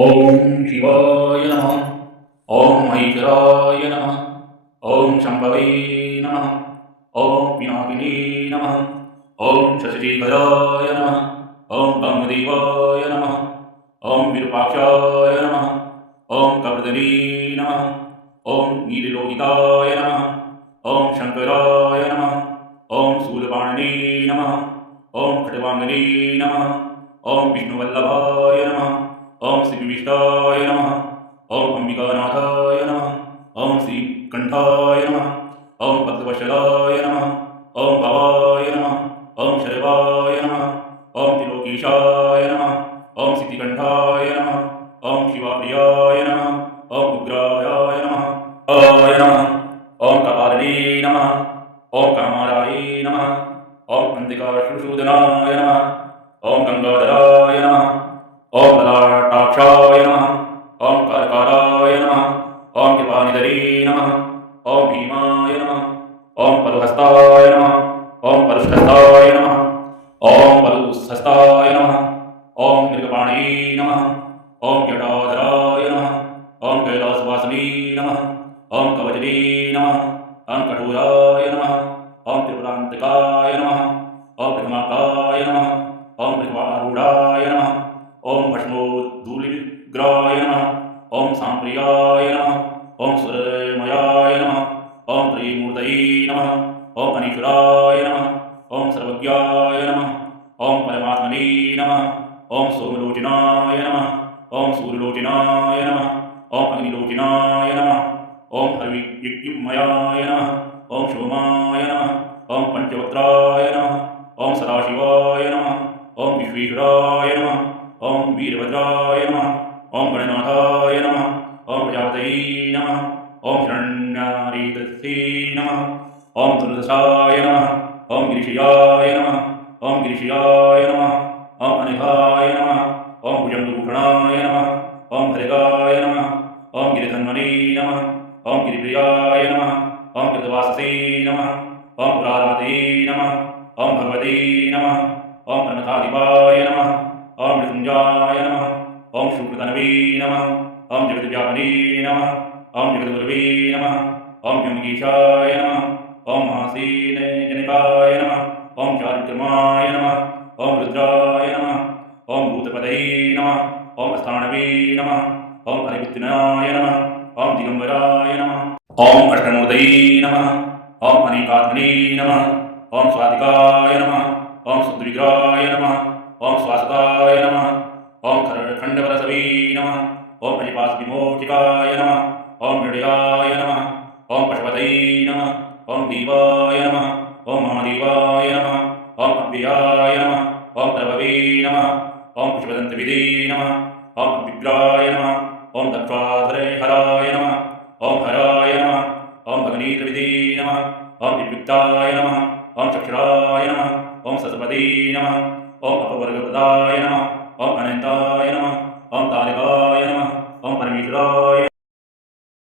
ॐ शिवाय नमः। ॐ महेश्वराय नमः। ॐ शम्भवे नमः। ॐ पिनाकिनी नमः। ॐ शशिशेखराय नमः। ॐ ब्रह्मदेवाय नमः। ॐ विरूपाक्षाय नमः। ॐ कवर्दने नमः। ॐ नीललोहिताय नमः। ॐ शङ्कराय नमः। ॐ शूलपाणिने नमः। ॐ खट्वाङ्गने नमः। ॐ विष्णुवल्लभाय नमः। ॐ श्रीविष्टाय नमः। ॐ अम्बिकानाथाय नमः। ॐ श्रीकण्ठाय नमः। ॐ भक्तवत्सलाय नमः। ॐ भवाय नमः। ॐ शर्वाय नमः। ॐ त्रिलोकेशाय नमः। ॐ सिद्धिकण्ठाय नमः। ॐ शिवाप्रियाय नमः। ॐ उग्राय नमः। आय नमः। ॐ कपालिने नमः। ॐ कामाराय नमः। ॐ अन्तिकाश्रुसूदनाय नमः। ॐ गङ्गाधराय नमः। ॐ ललाटाक्षाय नमः। ॐ करकाराय नमः। ॐ कृपानिधये नमः। ॐ भीमाय नमः। ॐ परुहस्ताय नमः। ॐ परुषहस्ताय नमः। ॐ परुहस्ताय नमः। ॐ मृगपाणये नमः। ॐ जटाधराय नमः। ॐ कैलासवासिने नमः। ॐ कवचने नमः। ॐ कठोराय नमः। ॐ त्रिपुरान्तकाय नमः। ॐ प्रथमाकाय नमः। ॐ पृथ्वारूढाय नमः। ॐ भस्मोद्धूलिविग्रहाय नमः। ॐ सांप्रियाय नमः। ॐ सुरमयाय नमः। ॐ त्रयीमूर्तये नमः। ॐ अनीश्वराय नमः। ॐ सर्वज्ञाय नमः। ॐ परमात्मने नमः। ॐ सोमलोचनाय नमः। ॐ सूर्यलोचनाय नमः। ॐ अग्निलोचनाय नमः। ॐ हविर्यज्ञमयाय नमः। ॐ सोमाय नमः। ॐ पंचवक्त्राय नमः। ॐ सदाशिवाय नमः। ॐ विश्वेश्वराय नमः। ॐ वीरभद्राय नमः। ॐ गणनाथाय नमः। ॐ प्रजापतये नमः। ॐ हिरण्यारीतस्ये नमः। ॐ दुर्दशाय नमः। ॐ गिरिशयाय नमः। ॐ गिरिशयाय नमः। ॐ अनिधाय नमः। ॐ भुजङ्गभूषणाय नमः। ॐ भद्राय नमः। ॐ गिरिधन्वने नमः। ॐ गिरिप्रियाय नमः। ॐ कृतवाससे नमः। ॐ पुराराते नमः। ॐ भगवते नमः। ॐ प्रमथाधिपाय नमः। ॐ मृत्युञ्जयाय नमः। ॐ शुक्रतनवे नमः। ॐ जगद्व्यापने नमः। ॐ जगद्गुरवे नमः। ॐ व्योमकेशाय नमः। ॐ महासेनजनकाय नमः। ॐ चारुक्रमाय नमः। ॐ रुद्राय नमः। ॐ भूतपतये नमः। ॐ स्थाणवे नमः। ॐ हरिपुत्रनाय नमः। ॐ दिगम्बराय नमः। ॐ अष्टमूर्तये नमः। ॐ अनेकात्मने नमः। ॐ स्वातिकाय नमः। ॐ सुद्विग्राय नमः। ॐ स्वासताय नमः। ॐ खण्डवरसवे नमः। ॐ परिपासविमोचिकाय नमः। ॐ मृडयाय नमः। ॐ पशुपतये नमः। ॐ देवाय नमः। ॐ महादेवाय नमः। ॐ अव्ययाय नमः। ॐ प्रभवे नमः। ॐ पुष्पदन्तविदे नमः। ॐ विग्राय नमः। ॐ दक्षाधरहराय नमः। ॐ हराय नमः। ॐ भगनीतविदे नमः। ॐ विद्युक्ताय नमः। ॐ चक्षुराय नमः। ॐ सतपते नमः। ॐ अपवर्गप्रदाय नमः। ॐ अनन्ताय नमः। ॐ तारकाय नमः। ॐ परमेश्वराय